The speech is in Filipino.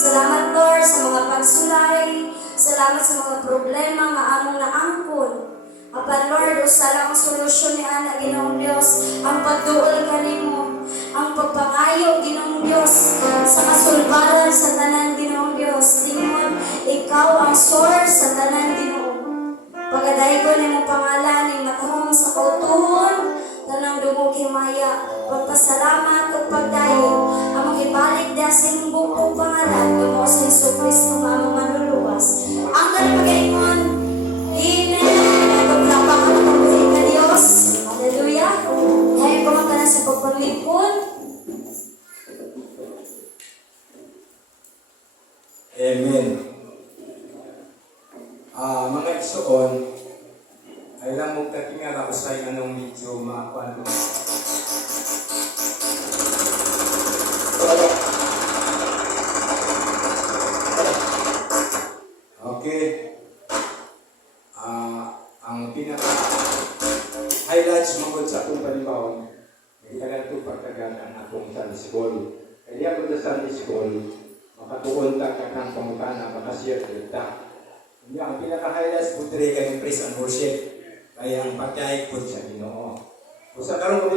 Salamat Lord sa mga pagsulay. Salamat sa mga problema nga among naangkon. Apan Lord, usala ang solusyon ni anak Ginoong Dios, ang pagduol kanimo, ang pagpangayo Ginoong Dios sa kasulbaran sa tanan Ginoong Dios. Tingod ikaw ang source sa tanan Ginoo. Pagadayon nimo pangalan ni matahong sa kautuhon, tanang dugong himaya, pagpasalamat ug pagdayon, among ibalik dia sa imong bukong pangalan Ginoo sa Jesucristo nga among manluluwas. Ang kanapagayon, Amen. Paglapak ang pagbuhay ka Dios. Hallelujah. Ngayon ko ka na sa pagpaglipon. Amen. Mga igsoon, ay lang mong tatingan ako sa anong medyo maakuan mo. Okay. Ang pinaka-highlights mongod sa akong panibawon, may kanang pagkagan ang akong Sunday School. Kaya ako sa Sunday School, makatuon lang ka ng pangutana, makasiyat kita. Ang pinaka-highlights po rin kayong praise and worship. Kaya ang pagkaig po sa Ginoo. Kung sa karong